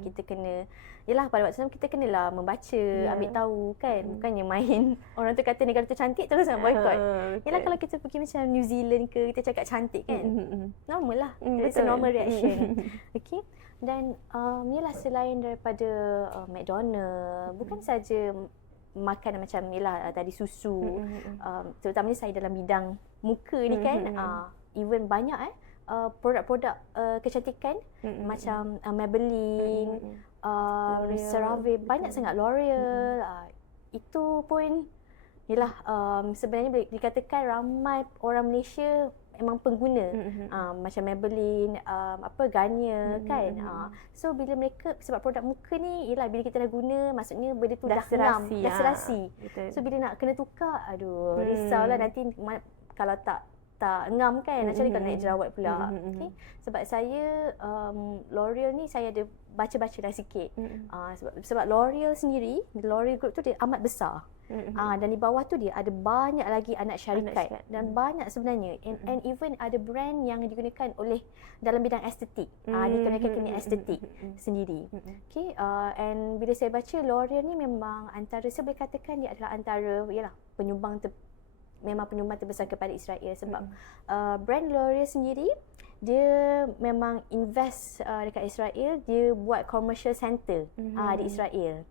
Kita kena, yelah, pada waktu tu kita kenalah membaca, ambil tahu kan. Bukannya main orang tu kata negara tu cantik terus nak boycott. Yelah, kalau kita pergi macam New Zealand ke, kita cakap cantik kan, normal lah. It's a normal reaction. Okay. Dan yelah, selain daripada McDonald, bukan saja makanan macam yelah tadi susu, terutamanya saya dalam bidang muka ni kan, even banyak produk-produk kecantikan macam Maybelline, CeraVe, banyak sangat L'Oreal. Itu pun yelah, sebenarnya boleh dikatakan ramai orang Malaysia memang pengguna macam Maybelline, Garnier kan. So bila mereka, sebab produk muka ni yelah, bila kita dah guna, maksudnya benda tu dah ngam, dah serasi. So bila nak kena tukar, aduh, risaulah nanti kalau tak ngam kan, macam mana kalau nak jerawat pula. Okay? Sebab saya L'Oreal ni saya ada baca-baca dah sikit. Sebab L'Oreal sendiri, L'Oreal Group tu dia amat besar. Dan di bawah tu dia ada banyak lagi anak syarikat dan banyak sebenarnya, and even ada brand yang digunakan oleh dalam bidang estetik. Dikenakan klinik estetik sendiri. Okay, and bila saya baca, L'Oreal ni memang antara, saya boleh katakan dia adalah antara yalah penyumbang terbesar kepada Israel. Sebab brand L'Oreal sendiri dia memang invest dekat Israel, dia buat commercial center di Israel.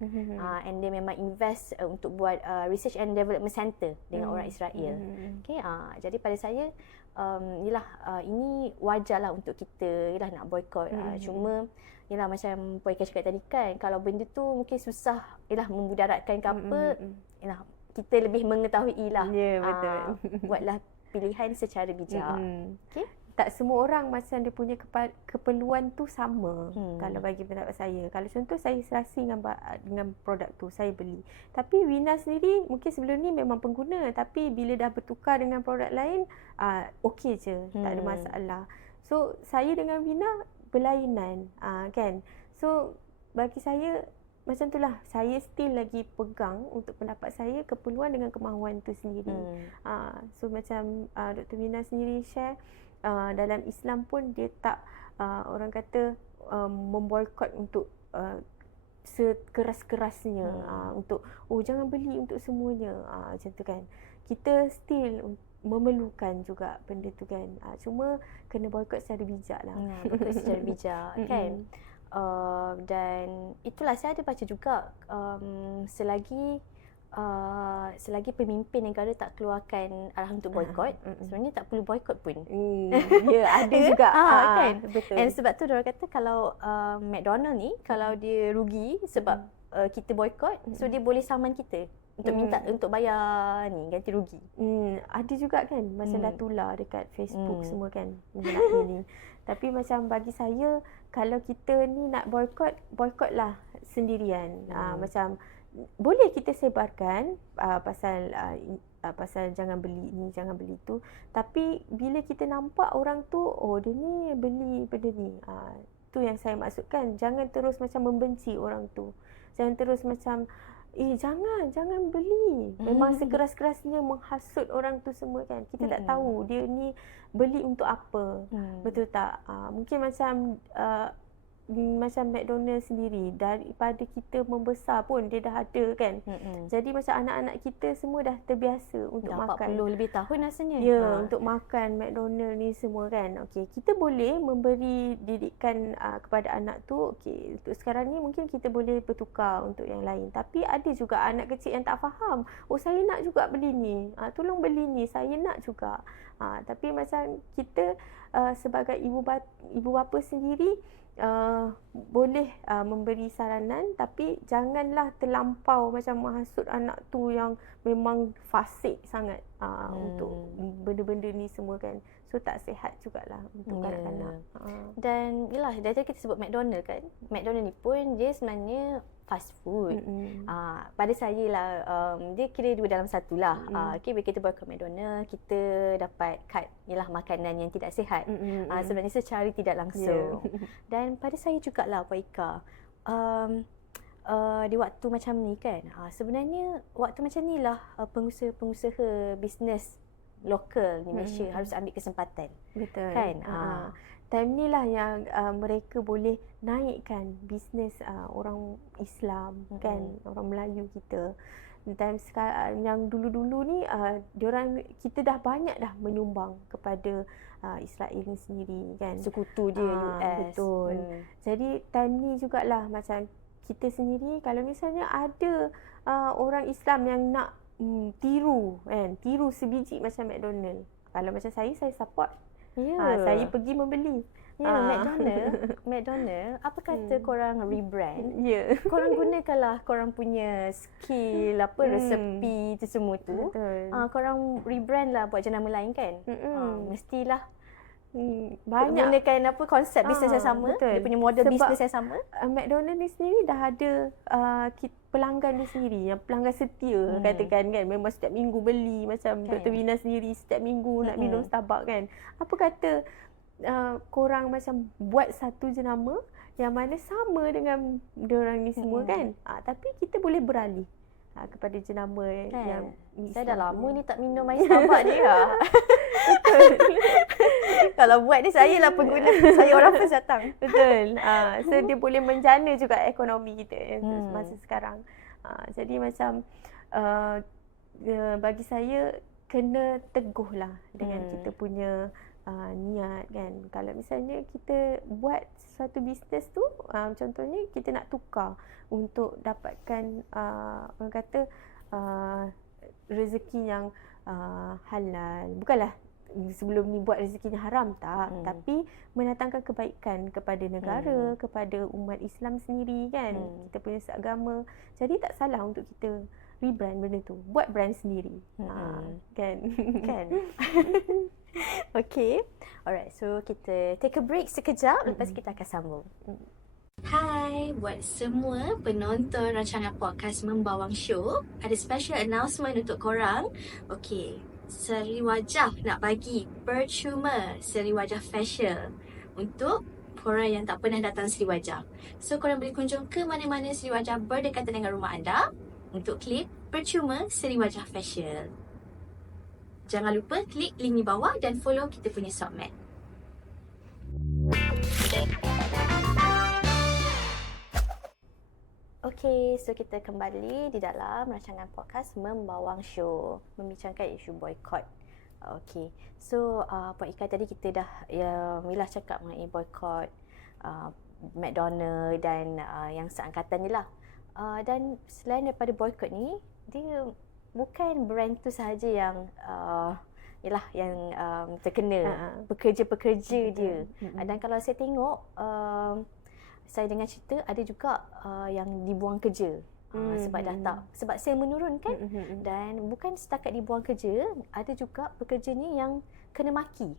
And dia memang invest untuk buat research and development center dengan orang Israel. Okay, jadi pada saya ini wajarlah untuk kita nak boycott. Cuma yelah, macam Puan Ika cakap tadi kan, kalau benda tu mungkin susah yelah memudaratkan ke apa, yelah kita lebih mengetahui lah. Ya, betul. Buatlah pilihan secara bijak. Okey. Tak semua orang macam dia punya keperluan tu sama. Kalau bagi pendapat saya. Kalau contoh saya serasi dengan produk tu, saya beli. Tapi Wina sendiri mungkin sebelum ni memang pengguna, tapi bila dah bertukar dengan produk lain, okey je, tak ada masalah. So saya dengan Wina berlainan, kan. So bagi saya macam itulah, saya still lagi pegang untuk pendapat saya keperluan dengan kemahuan tu sendiri. So macam Dr. Wina sendiri share, dalam Islam pun dia tak orang kata memboikot untuk sekeras-kerasnya, untuk jangan beli untuk semuanya, macam tu kan. Kita still memerlukan juga benda tu kan, cuma kena boikot secara bijak lah. Boikot secara bijak kan. Dan itulah saya ada baca juga, selagi pemimpin negara tak keluarkan arahan untuk boikot, sebenarnya tak perlu boikot pun. Ya, ada juga. Kan? Betul. And sebab tu diorang kata kalau McDonald ni, kalau dia rugi sebab kita boikot, so dia boleh saman kita untuk minta untuk bayar ni ganti rugi. Ada juga kan macam dah tular dekat Facebook semua kan mengenai ni. Tapi macam bagi saya, kalau kita ni nak boikotlah sendirian. Macam boleh kita sebarkan pasal jangan beli ni, jangan beli tu. Tapi bila kita nampak orang tu, dia ni beli benda ni, tu yang saya maksudkan. Jangan terus macam membenci orang tu. Jangan terus macam jangan beli. Memang sekeras-kerasnya menghasut orang tu semua kan. Kita tak tahu dia ni beli untuk apa. Betul tak? Mungkin macam McDonald sendiri, daripada kita membesar pun dia dah ada kan. Jadi macam anak-anak kita semua dah terbiasa untuk makan. 40 lebih tahun rasanya. Ya, untuk makan McDonald ni semua kan. Okey, kita boleh memberi didikan kepada anak tu. Okey, untuk sekarang ni mungkin kita boleh bertukar untuk yang lain. Tapi ada juga anak kecil yang tak faham. Saya nak juga beli ni. Tolong beli ni, saya nak juga. Tapi macam kita sebagai ibu bapa sendiri, boleh memberi saranan, tapi janganlah terlampau macam menghasut anak tu yang memang fasik sangat untuk benda-benda ni semua kan. So tak sihat jugalah untuk kanak-kanak. Dan yelah, dari tadi kita sebut McDonald kan. McDonald ni pun dia sebenarnya fast food. Pada saya lah, dia kira dua dalam satu lah. Okay, bila kita boycott McDonald, kita dapat cut makanan yang tidak sihat. Sebenarnya secara tidak langsung. Dan pada saya jugalah Puan Ika, di waktu macam ni kan, sebenarnya waktu macam ni lah pengusaha-pengusaha bisnes lokal di Malaysia harus ambil kesempatan. Betul. Kan? Time ni lah yang mereka boleh naikkan bisnes orang Islam kan, orang Melayu kita. Time sekarang yang dulu-dulu ni kita dah banyak dah menyumbang kepada Israel ni sendiri kan. Sekutu dia US. Betul. Jadi time ni jugalah macam kita sendiri, kalau misalnya ada orang Islam yang nak tiru sebiji macam McDonald. Kalau macam saya support. Saya pergi membeli. McDonald, apa kata korang rebrand? Korang gunakanlah korang punya skill, resepi tu semua tu. Korang rebrand lah buat jenama lain kan. Mestilah banyak gunakan konsep bisnes yang sama, dia punya model bisnes yang sama. McDonald ni sendiri dah ada pelanggan dia sendiri, yang pelanggan setia katakan kan, memang setiap minggu beli. Macam Dr. Wina sendiri setiap minggu nak minum Starbucks kan. Apa kata korang macam buat satu jenama yang mana sama dengan diorang ni semua kan. Tapi kita boleh beralih kepada jenama yang saya dah lama ni tak minum air Starbucks ni lah. Kalau buat ni saya lah pengguna, saya orang first datang. Betul. So dia boleh menjana juga ekonomi kita masa sekarang. Jadi macam bagi saya kena teguh lah dengan kita punya niat kan. Kalau misalnya kita buat sesuatu bisnes tu, contohnya kita nak tukar untuk dapatkan orang kata rezeki yang halal. Bukanlah sebelum ni buat rezekinya haram, tak. Tapi mendatangkan kebaikan kepada negara, kepada umat Islam sendiri kan. Kita punya seagama. Jadi tak salah untuk kita rebrand benda tu. Buat brand sendiri. Kan? Kan? Okay. Alright, so kita take a break sekejap, lepas kita akan sambung. Hai, buat semua penonton rancangan podcast Membawang Show, ada special announcement untuk korang. Okay, seri wajah nak bagi percuma seri wajah facial untuk korang yang tak pernah datang seri wajah. So, korang boleh kunjung ke mana-mana seri wajah berdekatan dengan rumah anda untuk klik percuma seri wajah facial. Jangan lupa klik link di bawah dan follow kita punya Submat. Okay, so kita kembali di dalam rancangan podcast Membawang Show, membincangkan isu boycott. Okay, so Puan Ika tadi kita dah Mila cakap mengenai boycott McDonald dan yang seangkatan ni lah. Dan selain daripada boycott ni, dia bukan brand tu sahaja yang terkena, pekerja-pekerja dia. Dan kalau saya tengok, saya dengar cerita ada juga yang dibuang kerja sebab sebab sale menurun kan. Dan bukan setakat dibuang kerja, ada juga pekerja ni yang kena maki.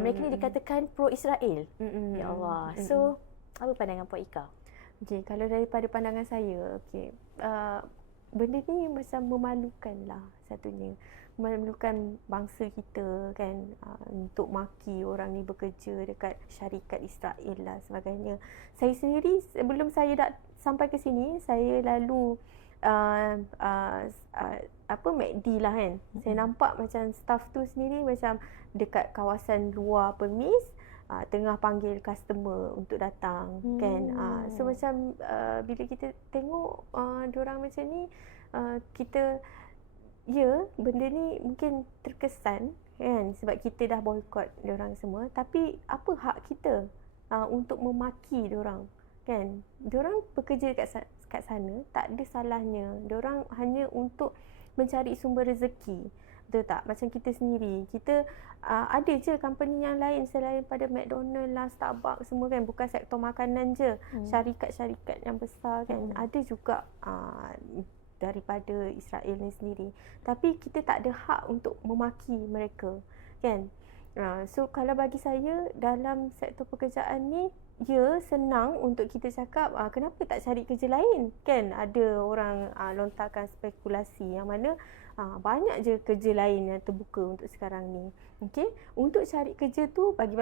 Mereka ni dikatakan pro Israel. Ya Allah. So apa pandangan Puan Ika? Okay, kalau daripada pandangan saya, benda ni macam memalukan lah satunya. Memalukan bangsa kita kan, untuk maki orang ni bekerja dekat syarikat Israel lah sebagainya. Saya sendiri sebelum saya sampai ke sini, saya lalu McD lah kan. Saya nampak macam staff tu sendiri macam dekat kawasan luar permis, tengah panggil customer untuk datang kan. So macam bila kita tengok diorang macam ni, kita benda ni mungkin terkesan kan sebab kita dah boycott diorang semua, tapi apa hak kita untuk memaki diorang kan? Diorang bekerja kat sana, tak ada salahnya. Diorang hanya untuk mencari sumber rezeki. Betul tak? Macam kita sendiri, kita ada je company yang lain selain pada McDonald lah, Starbucks semua kan, bukan sektor makanan je. Syarikat-syarikat yang besar kan, ada juga daripada Israel ni sendiri. Tapi kita tak ada hak untuk memaki mereka kan. So kalau bagi saya dalam sektor pekerjaan ni, senang untuk kita cakap kenapa tak cari kerja lain kan. Ada orang lontarkan spekulasi yang mana banyak je kerja lain yang terbuka untuk sekarang ni. Okey, untuk cari kerja tu bagi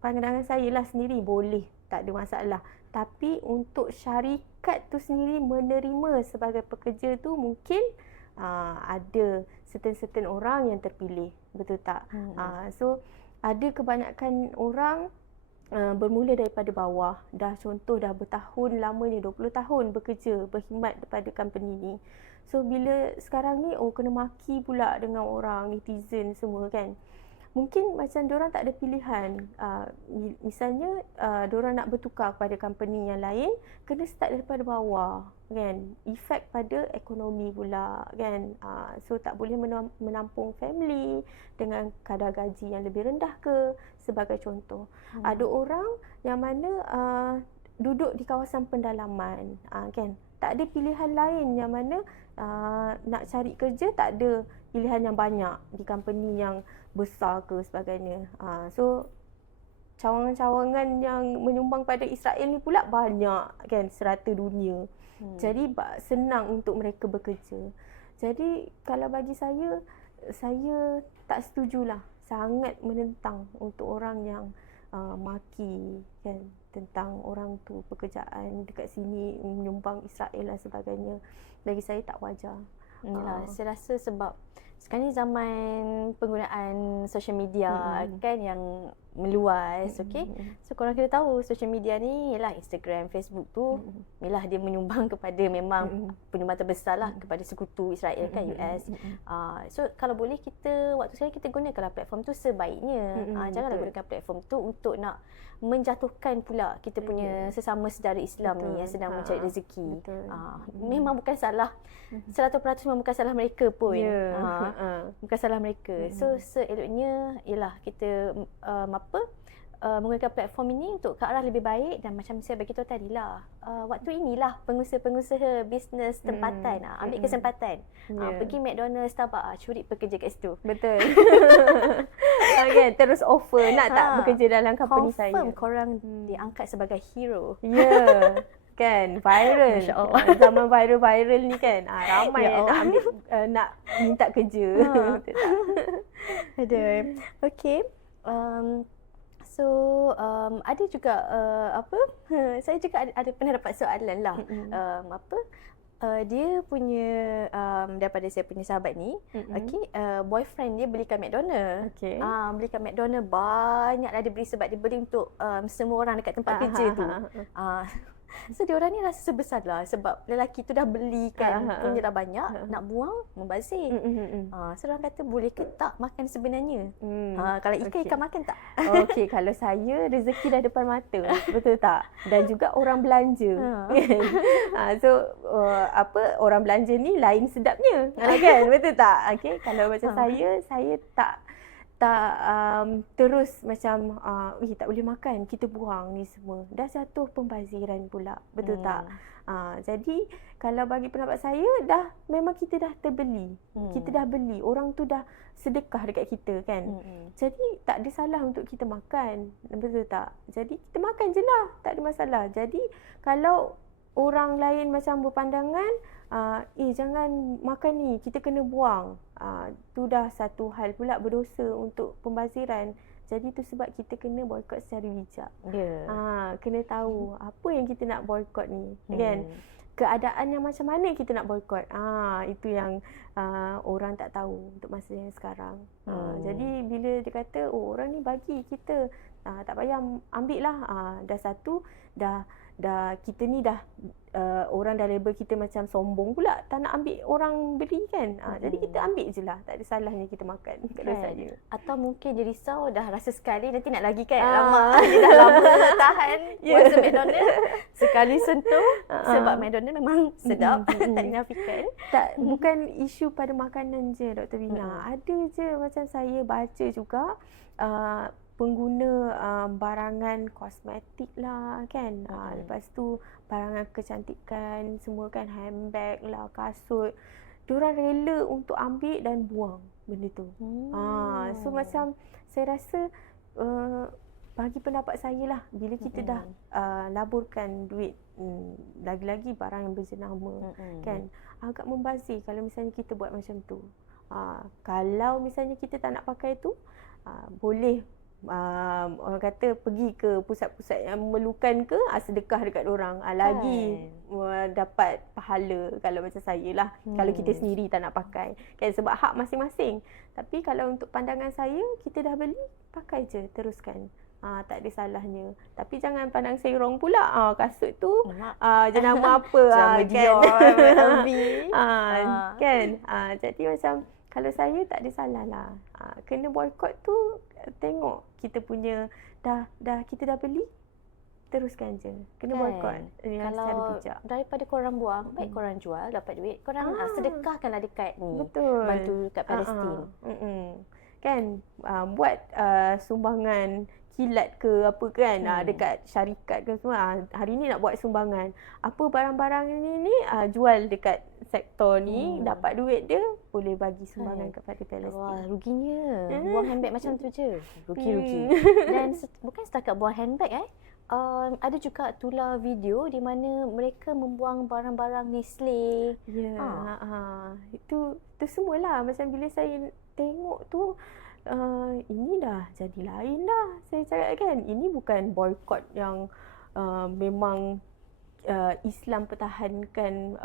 pandangan saya lah sendiri boleh, tak ada masalah. Tapi untuk syarikat tu sendiri menerima sebagai pekerja tu mungkin ada certain orang yang terpilih, betul tak? So ada kebanyakan orang bermula daripada bawah, contoh dah bertahun lamanya, 20 tahun bekerja, berkhidmat pada company ni. So bila sekarang ni kena maki pula dengan orang netizen semua kan. Mungkin macam diorang tak ada pilihan. Misalnya diorang nak bertukar kepada company yang lain, kena start daripada bawah kan. Efek pada ekonomi pula kan. So tak boleh menampung family dengan kadar gaji yang lebih rendah ke, sebagai contoh. Ada orang yang mana duduk di kawasan pendalaman kan. Tak ada pilihan lain yang mana nak cari kerja, tak ada pilihan yang banyak di company yang besar ke sebagainya. So cawangan-cawangan yang menyumbang pada Israel ni pula banyak kan, serata dunia. Jadi senang untuk mereka bekerja. Jadi kalau bagi saya tak setujulah, sangat menentang untuk orang yang maki kan tentang orang tu pekerjaan dekat sini menyumbang Israel dan sebagainya. Bagi saya tak wajar. Inilah, saya rasa sebab sekarang ni zaman penggunaan social media kan yang meluas, okey. So korang kena tahu social media ni ialah Instagram, Facebook tu ialah dia menyumbang kepada memang penyumbang terbesar lah kepada sekutu Israel kan, US. So kalau boleh kita waktu sekarang kita gunakanlah platform tu sebaiknya. Janganlah gunakan platform tu untuk nak menjatuhkan pula kita punya sesama saudara Islam ni yang sedang mencari rezeki. Memang bukan salah 100% memang bukan salah mereka pun. Bukan salah mereka. So seeloknya ialah kita menggunakan platform ini untuk ke arah lebih baik, dan macam saya bagi tahu tadi lah, waktu inilah pengusaha-pengusaha bisnes tempatan ambil kesempatan. Pergi McDonald's, Starbucks, curi pekerja kat situ. Betul. Okay, terus offer nak tak bekerja dalam company saya. Confirm korang diangkat sebagai hero. Ya. Kan, viral. Masya Allah. Zaman viral ni kan. Ramai Ya yang nak ambil, nak minta kerja. Betul tak? Aduh. Okay. So ada juga saya juga ada pernah dapat soalan lah. Dia punya daripada saya punya sahabat ni, boyfriend dia belikan McDonald. Belikan McDonald banyaklah dia beli, sebab dia beli untuk semua orang dekat tempat kerja tu. So dia orang ni rasa sebesar lah, sebab lelaki tu dah beli kan, punya dah banyak, nak buang membazir. So orang kata boleh ke tak makan sebenarnya? Kalau ikan makan tak? Okey, kalau saya rezeki dah depan mata, betul tak? Dan juga orang belanja. So orang belanja ni lain sedapnya. Kan? Betul tak? Okey, kalau macam saya tak terus macam tak boleh makan, kita buang ni semua. Dah jatuh pembaziran pula. Betul tak? Jadi kalau bagi pendapat saya, memang kita dah terbeli. Kita dah beli. Orang tu dah sedekah dekat kita kan. Jadi tak ada salah untuk kita makan. Betul tak? Jadi kita makan je lah. Tak ada masalah. Jadi kalau orang lain macam berpandangan, jangan makan ni, kita kena buang. Tu dah satu hal pula berdosa untuk pembaziran. Jadi tu sebab kita kena boykot secara bijak. Kena tahu apa yang kita nak boykot ni. Kan? Keadaan yang macam mana kita nak boykot. Itu yang orang tak tahu untuk masa yang sekarang. Jadi bila dia kata, orang ni bagi kita, tak payah ambil lah. Dah satu, dah kita ni dah orang dah label kita macam sombong pula, tak nak ambil orang beli kan. Jadi kita ambil je lah, tak ada salahnya kita makan kalau saya. Atau mungkin dia risau, dah rasa sekali nanti nak lagi kan. Lama dia dah lama tahan puasa McDonald, sekali sentuh, sebab McDonald memang sedap. Tak dinafikan. Bukan isu pada makanan je Dr. Vina. Ada je macam saya baca juga pengguna barangan kosmetik lah kan. Lepas tu barangan kecantikan semua kan, handbag lah, kasut. Diorang rela untuk ambil dan buang benda tu. So macam saya rasa bagi pendapat saya lah, bila kita dah laburkan duit, lagi-lagi barang yang berjenama kan, agak membazir kalau misalnya kita buat macam tu. Kalau misalnya kita tak nak pakai tu, boleh orang kata pergi ke pusat-pusat yang memerlukan ke, sedekah dekat orang, lagi dapat pahala kalau macam saya lah. Kalau kita sendiri tak nak pakai kan, sebab hak masing-masing. Tapi kalau untuk pandangan saya, kita dah beli, pakai je, teruskan. Tak ada salahnya. Tapi jangan pandang serong pula. Kasut tu jenama apa kan. Kan. Jadi macam kalau saya tak ada salah lah. Kena boykot tu, tengok kita punya kita dah beli, teruskan je. Kena boykot. Kalau daripada korang buang, baik korang jual, dapat duit, korang sedekahkanlah dekat ni. Betul. Bantu kat Palestin. Kan, buat sumbangan kilat ke apa kan, dekat syarikat ke semua. Hari ni nak buat sumbangan. Apa barang-barang ni jual dekat sektor ni, dapat duit dia, boleh bagi sumbangan kepada Palestin. Wah, ruginya. Buang handbag macam tu je. Rugi-rugi. Dan bukan setakat buang handbag ada juga tular video di mana mereka membuang barang-barang Nestle. Itu semualah. Macam bila saya tengok tu, ini dah jadi lain dah. Saya cakap kan, ini bukan boykot yang memang Islam pertahankan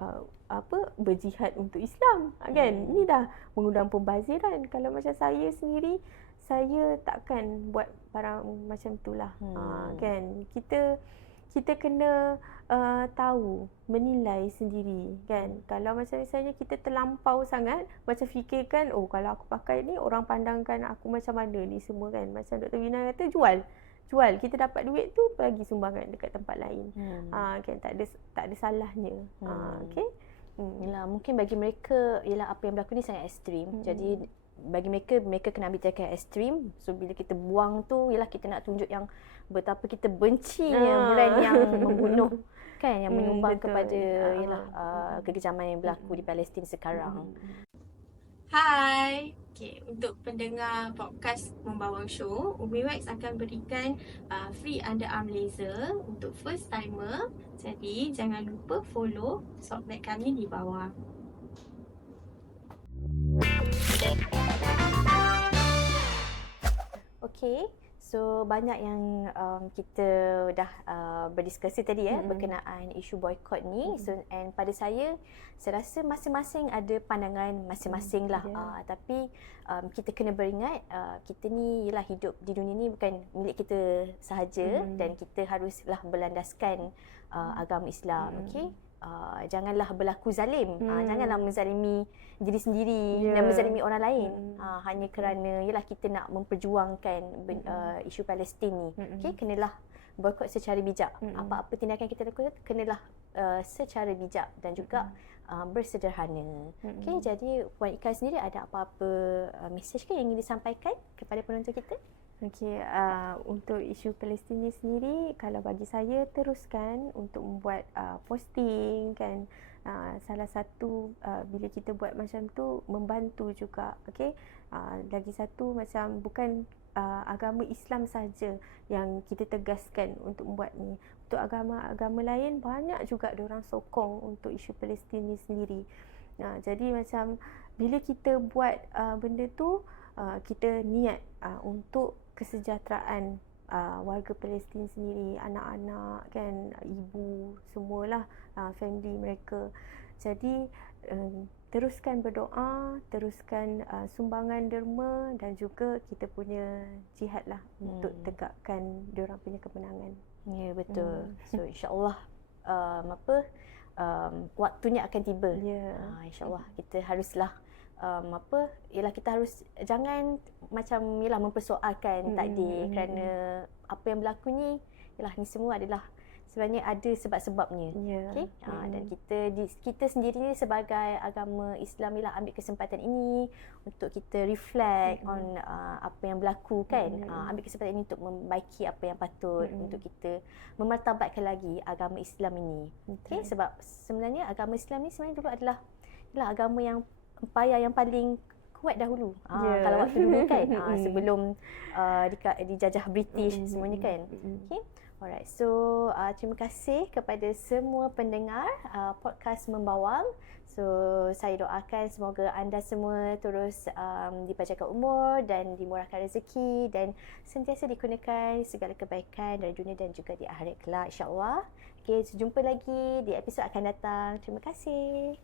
berjihad untuk Islam kan. Ini dah mengundang pembaziran. Kalau macam saya sendiri, saya takkan buat barang macam itulah. Kan, kita kena tahu, menilai sendiri kan. Kalau macam misalnya kita terlampau sangat, macam fikirkan, kalau aku pakai ni orang pandangkan aku macam mana ni semua kan. Macam Dr. Vina kata, jual, kita dapat duit tu bagi sumbangan dekat tempat lain. Kan, tak ada salahnya. Okey. Yalah, mungkin bagi mereka, ialah apa yang berlaku ni sangat ekstrim. Jadi bagi mereka kena ambil tindakan ekstrim. So bila kita buang tu ialah kita nak tunjuk yang betapa kita bencinya brand yang membunuh kan, yang menyumbang betul. kepada ialah kekejaman yang berlaku di Palestin sekarang. Hai, untuk pendengar podcast Membawang Show, Umi Wax akan berikan free underarm laser untuk first timer. Jadi jangan lupa follow Shopnet kami di bawah. Okay, so banyak yang kita dah berdiskusi tadi berkenaan isu boykot ni. So and pada saya rasa masing-masing ada pandangan masing-masing lah. Tapi kita kena beringat kita ni ialah hidup di dunia ni bukan milik kita sahaja dan kita haruslah berlandaskan agama Islam. Okay. Janganlah berlaku zalim. Janganlah menzalimi diri sendiri dan menzalimi orang lain hanya kerana ialah kita nak memperjuangkan isu Palestin ni. Okey, kenalah boikot secara bijak. Apa-apa tindakan kita lakukan kenalah secara bijak dan juga bersederhana. Okey, jadi Puan Ika sendiri ada apa-apa mesej ke yang ingin disampaikan kepada penonton kita? Okey, untuk isu Palestin ni sendiri, kalau bagi saya teruskan untuk membuat posting kan. Salah satu bila kita buat macam tu membantu juga. Okey, lagi satu macam bukan agama Islam saja yang kita tegaskan untuk membuat ni. Untuk agama-agama lain banyak juga diorang sokong untuk isu Palestin ni sendiri. Jadi macam bila kita buat benda tu, kita niat untuk kesejahteraan warga Palestin sendiri, anak-anak kan, ibu semualah, family mereka. Jadi teruskan berdoa, teruskan sumbangan derma dan juga kita punya jihad lah untuk tegakkan diorang punya kemenangan. Ya, betul. So insya-Allah waktunya akan tiba. InsyaAllah kita haruslah ialah kita harus jangan macam ialah mempersoalkan takdir kerana apa yang berlaku ni ialah ni semua adalah sebenarnya ada sebab-sebabnya. Okey, dan kita sendiri ni sebagai agama Islam ialah ambil kesempatan ini untuk kita reflect on apa yang berlaku kan. Ambil kesempatan ini untuk membaiki apa yang patut, untuk kita memartabatkan lagi agama Islam ini. Okey, sebab sebenarnya agama Islam ni sebenarnya dulu adalah agama yang empayar yang paling kuat dahulu. Kalau waktu dulu kan, sebelum dijajah British semuanya kan. Okay. Alright, so terima kasih kepada semua pendengar podcast Membawang. So saya doakan semoga anda semua terus dipanjangkan umur dan dimurahkan rezeki dan sentiasa dikurniakan segala kebaikan dari dunia dan juga di akhirat kelak, insya-Allah. Okay, jumpa lagi di episod akan datang. Terima kasih.